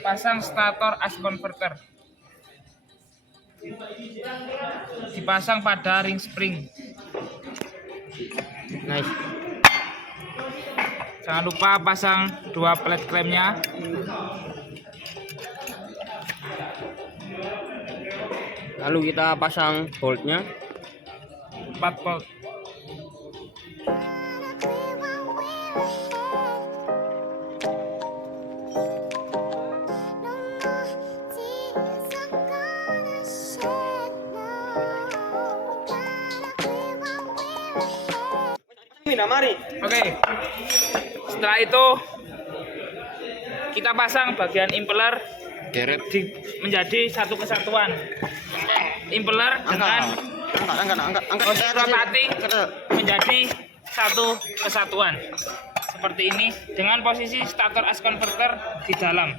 Pasang stator as converter. Dipasang pada ring spring. Nice. Jangan lupa pasang 2 plate klemnya. Lalu kita pasang boltnya. 4 bolt. Mari. Oke. Setelah itu kita pasang bagian impeller menjadi satu kesatuan. Impeller dengan rotating menjadi satu kesatuan. Seperti ini dengan posisi starter as converter di dalam.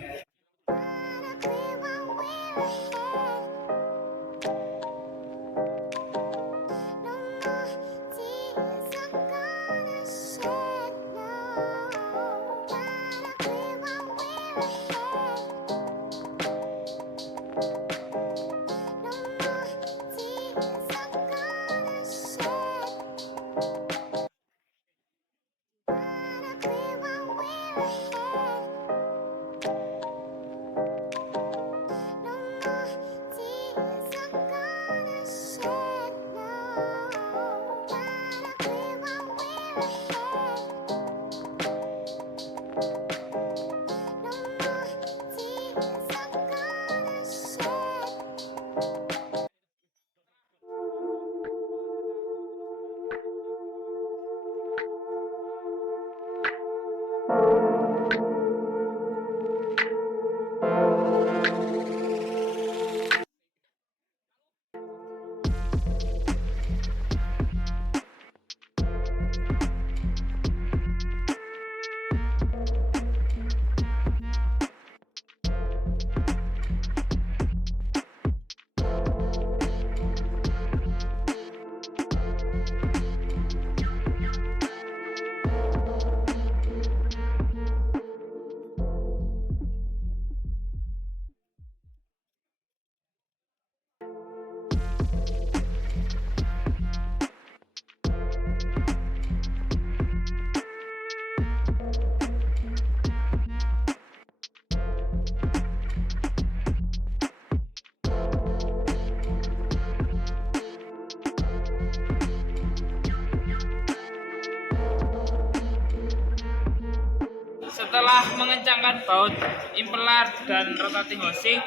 Setelah mengencangkan baut impeller dan rotating housing,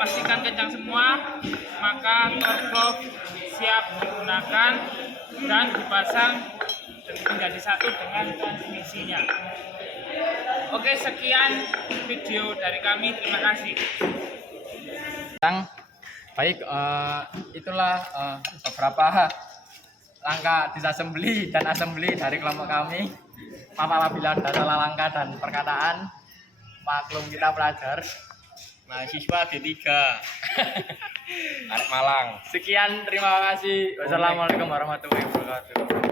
pastikan kencang semua, maka torque probe siap digunakan dan dipasang menjadi satu dengan transmisinya. Oke, sekian video dari kami. Terima kasih. Baik, itulah beberapa langkah disassembly dan assembly dari kelompok kami. Maaf apabila ada salah langkah dan perkataan, maklum kita pelajar mahasiswa D3 Arek Malang. sekian, terima kasih. Wassalamualaikum warahmatullahi wabarakatuh.